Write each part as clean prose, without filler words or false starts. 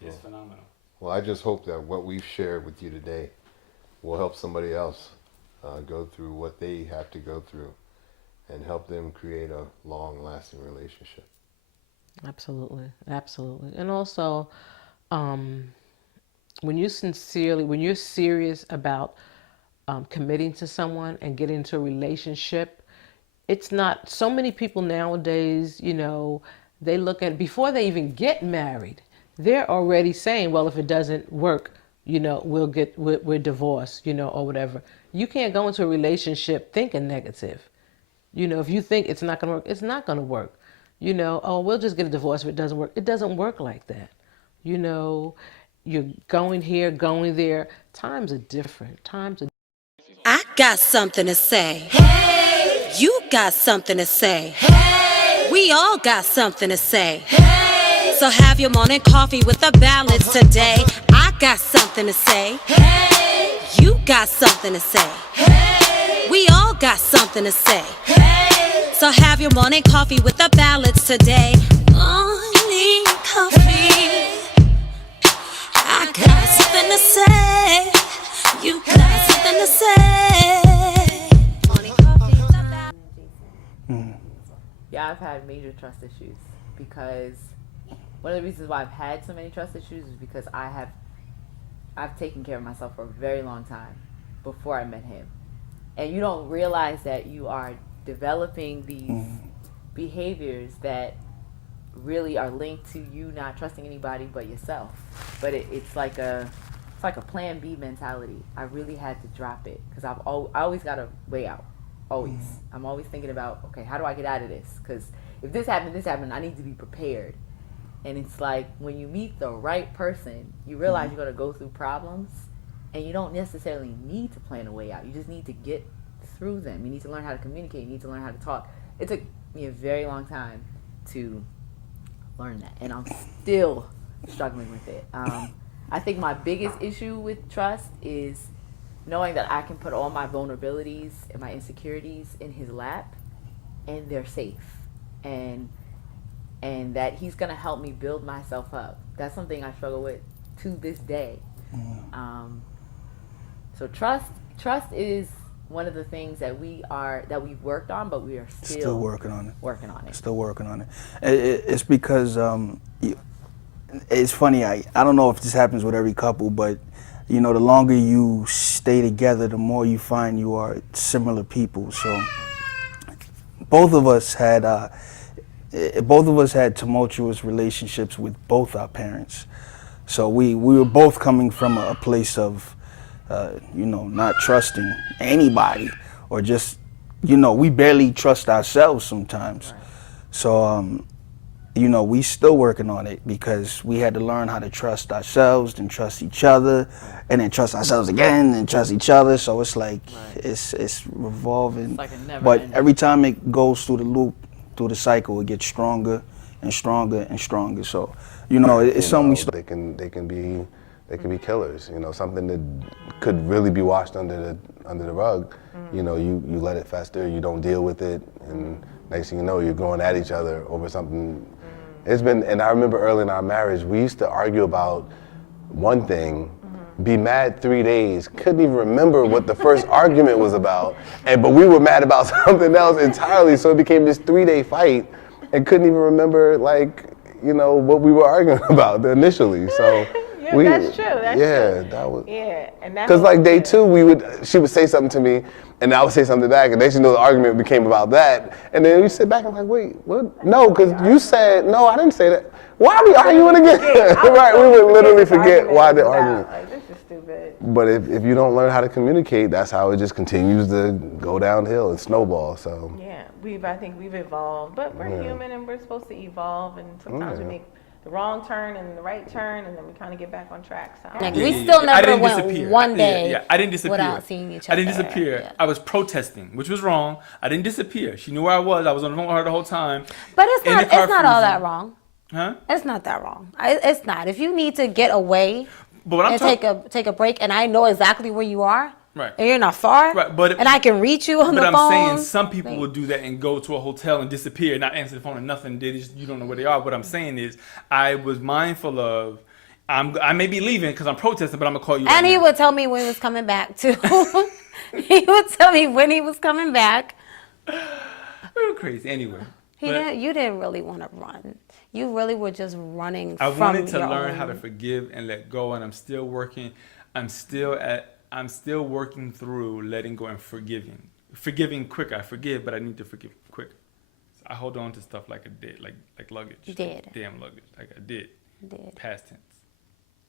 is phenomenal. Well, I just hope that what we've shared with you today will help somebody else go through what they have to go through and help them create a long-lasting relationship. Absolutely, absolutely. And also, um, when you're serious about committing to someone and getting into a relationship, it's not, so many people nowadays, they look at, before they even get married, they're already saying, well, if it doesn't work, we're divorced, or whatever. You can't go into a relationship thinking negative. If you think it's not going to work, it's not going to work. Oh, we'll just get a divorce if it doesn't work. It doesn't work like that. You know, you're going here, going there. Times are different. Times are. I got something to say. Hey! You got something to say. Hey! We all got something to say. Hey! So have your morning coffee with the ballads today. I got something to say. Hey! You got something to say. Hey! We all got something to say. Hey! So have your morning coffee with the ballads today. Morning coffee. I got something to say. You got something to say. Morning coffee. Yeah, I've had major trust issues because one of the reasons why I've had so many trust issues is because I've taken care of myself for a very long time before I met him. And you don't realize that you are developing these behaviors that really are linked to you not trusting anybody but yourself. But it's like a plan B mentality. I really had to drop it because I always got a way out. Always. I'm always thinking about, okay, how do I get out of this? Because if this happened, I need to be prepared. And it's like when you meet the right person, you realize you're going to go through problems and you don't necessarily need to plan a way out. You just need to get through them. You need to learn how to communicate. You need to learn how to talk. It took me a very long time to learn that. And I'm still struggling with it. I think my biggest issue with trust is knowing that I can put all my vulnerabilities and my insecurities in his lap and they're safe. And that he's going to help me build myself up. That's something I struggle with to this day. So trust is one of the things that we've worked on, but we are still working on it. Still working on it. It's because it's funny. I don't know if this happens with every couple, but the longer you stay together, the more you find you are similar people. So both of us had tumultuous relationships with both our parents. So we were both coming from a place of not trusting anybody, or just we barely trust ourselves sometimes. Right. So we still working on it because we had to learn how to trust ourselves, then trust each other, and then trust ourselves again, and trust each other. So it's like it's revolving. It's like a never ending. Every time it goes through the loop, through the cycle, it gets stronger and stronger and stronger. So it's something they can be killers. Something that could really be washed under the rug. You let it fester, you don't deal with it, and next thing you know, you're going at each other over something. And I remember early in our marriage, we used to argue about one thing, be mad 3 days, couldn't even remember what the first argument was about, but we were mad about something else entirely, so it became this 3-day fight, and couldn't even remember, what we were arguing about initially, so. Yeah, that's true. That's true. That was. Yeah, and that. Because day two, she would say something to me, and I would say something back, and next thing you know, the argument became about that, and then we sit back and I'm like, wait, what? No, because you said no, I didn't say that. Why are we arguing again? Right? We would literally forget why they're arguing. Like, this is stupid. But if you don't learn how to communicate, that's how it just continues to go downhill and snowball. So. Yeah, I think we've evolved, but we're human and we're supposed to evolve, and sometimes we make the wrong turn and the right turn, and then we kind of get back on track. So. Like we still never went disappear. one day I didn't disappear. without seeing each other. I didn't disappear. Yeah. I was protesting, which was wrong. I didn't disappear. She knew where I was. I was on the phone with her the whole time. But it's not all that wrong. Huh? It's not that wrong. It's not. If you need to get away and take a break, and I know exactly where you are, right, and you're not far, right, and I can reach you on the phone. But I'm saying some people will do that and go to a hotel and disappear, not answer the phone and nothing. You don't know where they are. What I'm saying is I was mindful of, I may be leaving because I'm protesting, but I'm gonna call you. And right he now. would tell me when he was coming back too. He would tell me when he was coming back. We were crazy anyway. You didn't really want to run. You really were just running I from wanted to your learn own. how to forgive and let go, and I'm still working. I'm still working through letting go and forgiving. Forgiving quicker. I forgive, but I need to forgive quicker. So I hold on to stuff like I did, like luggage. You did. Damn luggage, like I did. You did. Past tense.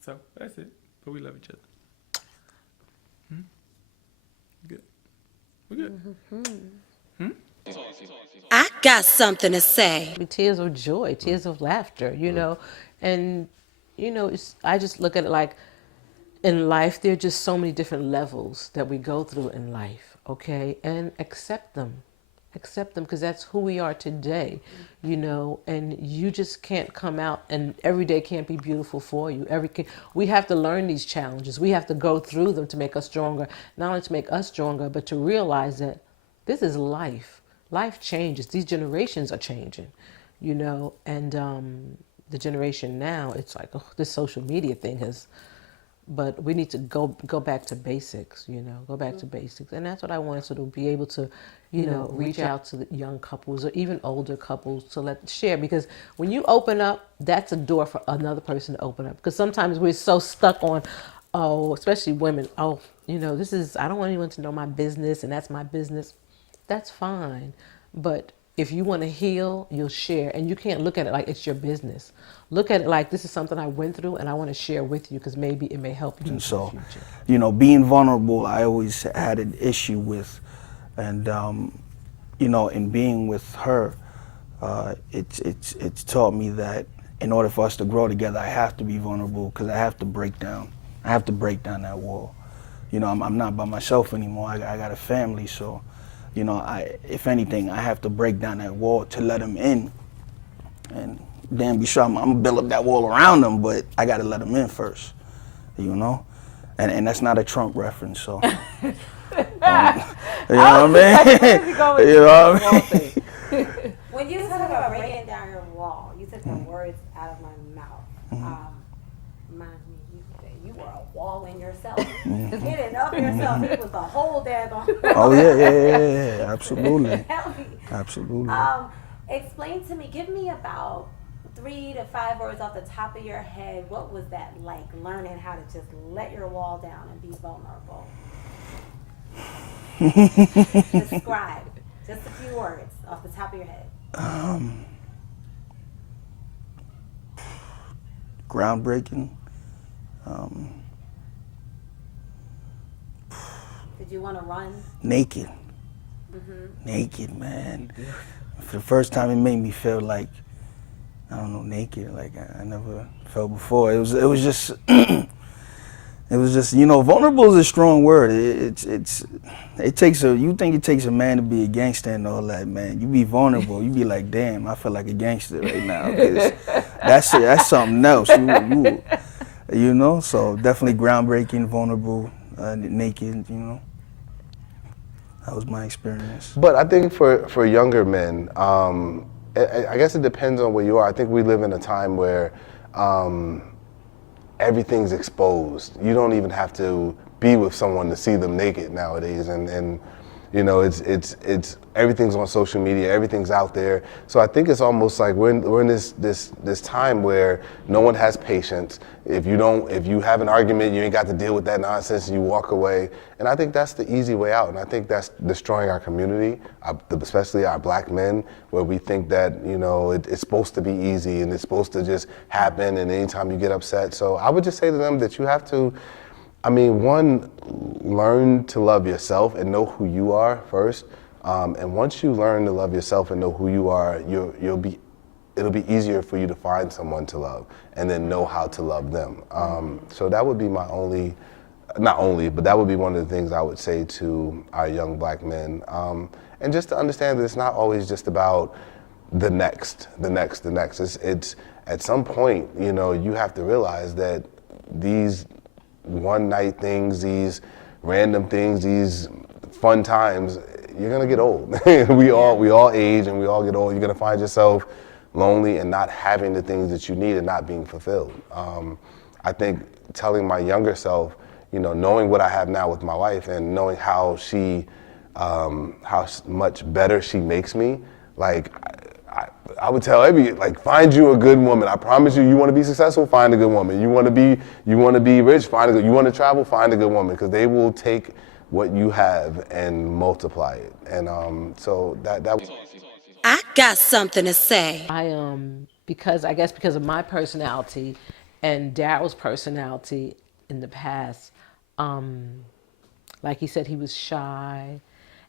So that's it. But we love each other. Good. We're good. I got something to say. Tears of joy, tears of laughter, you know, and I just look at it like in life there are just so many different levels that we go through in life, okay, and accept them because that's who we are today, and you just can't come out and every day can't be beautiful for you. We have to learn these challenges. We have to go through them to make us stronger, not only to make us stronger, but to realize that this is life. Life changes. These generations are changing, and the generation now, it's like, this social media thing but we need to go back to basics, go back to basics. And that's what I want, so to be able to, reach out to the young couples or even older couples to share, because when you open up, that's a door for another person to open up. Because sometimes we're so stuck on, especially women, I don't want anyone to know my business and that's my business. That's fine. But if you want to heal, you'll share. And you can't look at it like it's your business. Look at it like this is something I went through and I want to share with you because maybe it may help you And so, in the future. being vulnerable, I always had an issue with. And, in being with her, it's taught me that in order for us to grow together, I have to be vulnerable because I have to break down that wall. I'm not by myself anymore. I got a family, so. If anything, I have to break down that wall to let them in. And then be sure I'm gonna build up that wall around them, but I gotta let them in first, And that's not a Trump reference, so. You know what I mean? You know what I mean? When you talk about breaking down your wall, you took the words out of my mouth. Reminds me, you were a wall in yourself. Getting up yourself, it was the whole daggone. Oh yeah, absolutely. Absolutely. Explain to me, give me about 3 to 5 words off the top of your head. What was that like, learning how to just let your wall down and be vulnerable? Describe. Just a few words off the top of your head. Groundbreaking. Did you want to run? Naked. Naked, man. For the first time, it made me feel like, I don't know, naked. Like I never felt before. It was just, vulnerable is a strong word. It takes you think it takes a man to be a gangster and all that, man. You be vulnerable. You be like, damn, I feel like a gangster right now. 'Cause that's something else. So definitely groundbreaking, vulnerable, naked, That was my experience. But I think for younger men, I guess it depends on where you are. I think we live in a time where everything's exposed. You don't even have to be with someone to see them naked nowadays, and it's everything's on social media, everything's out there. So I think it's almost like we're in this time where no one has patience. If you have an argument, you ain't got to deal with that nonsense, and you walk away. And I think that's the easy way out. And I think that's destroying our community, especially our black men, where we think that it's supposed to be easy and it's supposed to just happen. And anytime you get upset, so I would just say to them that you have to. One, learn to love yourself and know who you are first. And once you learn to love yourself and know who you are, it'll be easier for you to find someone to love and then know how to love them. So that would be but that would be one of the things I would say to our young black men. And just to understand that it's not always just about the next. It's at some point, you have to realize that these one night things, these random things, these fun times, you're gonna get old. we all age and we all get old. You're gonna find yourself lonely and not having the things that you need and not being fulfilled. I think telling my younger self, you know, knowing what I have now with my wife and knowing how much better she makes me, like, I would tell like, find you a good woman. I promise you, you want to be successful, find a good woman. You want to be rich, find a good. You want to travel, find a good woman, because they will take what you have and multiply it. And so that was. I got something to say. Because of my personality and Daryl's personality in the past, like he said, he was shy.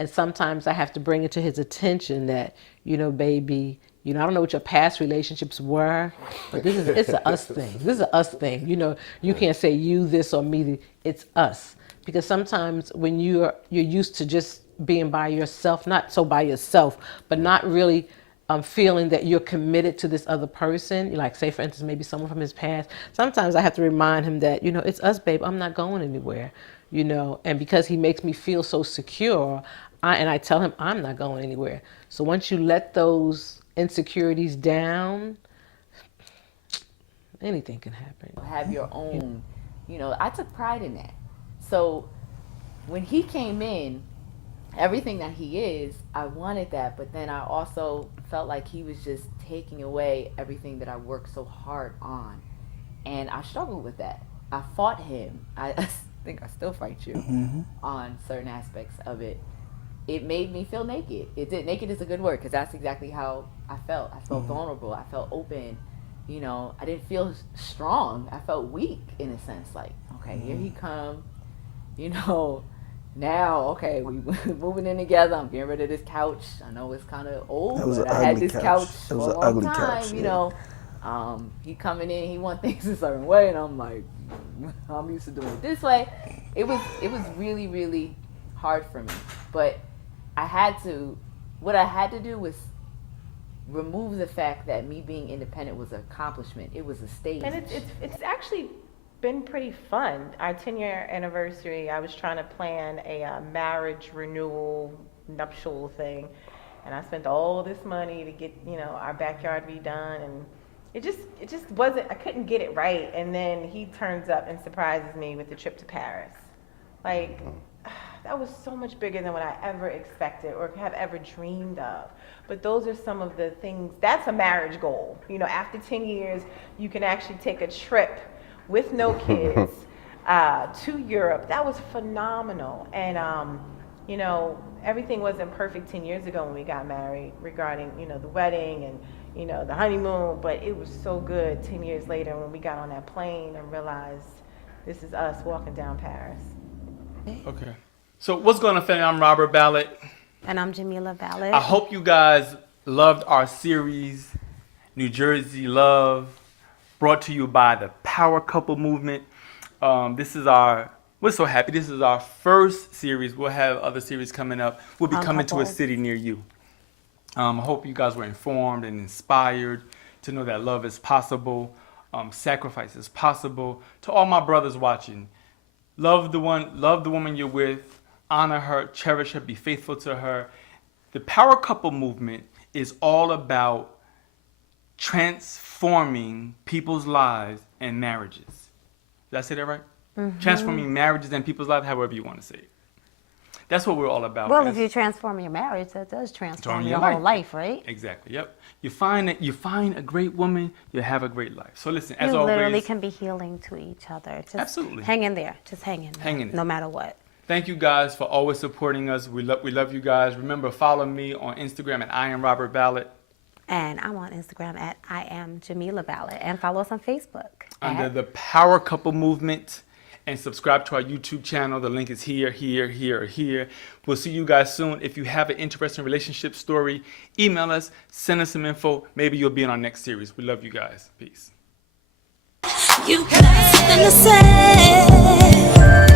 And sometimes I have to bring it to his attention that, you know, baby, you know, I don't know what your past relationships were, but it's a us thing. This is a us thing. You know, you can't say you this or me, it's us. Because sometimes when you're used to just being by yourself, not so by yourself, but not really feeling that you're committed to this other person, like say for instance, maybe someone from his past, sometimes I have to remind him that, you know, it's us, babe, I'm not going anywhere, you know, and because he makes me feel so secure, I tell him I'm not going anywhere. So once you let those insecurities down, anything can happen. Have your own, you know, I took pride in that. So when he came in, everything that he is, I wanted that, but then I also felt like he was just taking away everything that I worked so hard on. And I struggled with that. I fought him. I think I still fight you on certain aspects of it. It made me feel naked. Naked is a good word, because that's exactly how I felt. I felt vulnerable. I felt open. You know, I didn't feel strong. I felt weak in a sense. Like, okay, here he come. You know, now, okay, we moving in together. I'm getting rid of this couch. I know it's kind of old, but I had this couch for a long time. You know, he coming in, he want things a certain way, and I'm like, I'm used to doing it this way. It was really, really hard for me, but what I had to do was remove the fact that me being independent was an accomplishment. It was a stage. And it's actually been pretty fun. Our 10-year anniversary, I was trying to plan a marriage renewal nuptial thing, and I spent all this money to get, you know, our backyard redone, and it just wasn't, I couldn't get it right. And then he turns up and surprises me with the trip to Paris. Like, that was so much bigger than what I ever expected or have ever dreamed of. But those are some of the things, that's a marriage goal. You know, after 10 years, you can actually take a trip with no kids to Europe. That was phenomenal. And, you know, everything wasn't perfect 10 years ago when we got married regarding, you know, the wedding and, you know, the honeymoon, but it was so good 10 years later when we got on that plane and realized this is us walking down Paris. Okay. So what's going on, family? I'm Robert Ballard. And I'm Jamila Ballard. I hope you guys loved our series, New Jersey Love, brought to you by the Power Couple Movement. We're so happy. This is our first series. We'll have other series coming up. We'll be coming to a city near you. I hope you guys were informed and inspired to know that love is possible, sacrifice is possible. To all my brothers watching, love the woman you're with, honor her, cherish her, be faithful to her. The Power Couple Movement is all about transforming people's lives and marriages. Did I say that right? Mm-hmm. Transforming marriages and people's lives, however you want to say it. That's what we're all about. Well, if you transform your marriage, that does transform your whole life, right? Exactly. Yep. You find a great woman, you have a great life. So listen, as you always, literally can be healing to each other. Just absolutely. Hang in there. Just hang in there. Hang in there. No matter what. Thank you guys for always supporting us. We love you guys. Remember, follow me on Instagram at I am Robert Ballard. And I'm on Instagram at I am Jamila Ballard. And follow us on Facebook. Under the Power Couple Movement. And subscribe to our YouTube channel. The link is here. We'll see you guys soon. If you have an interesting relationship story, email us, send us some info. Maybe you'll be in our next series. We love you guys. Peace. You got something to say.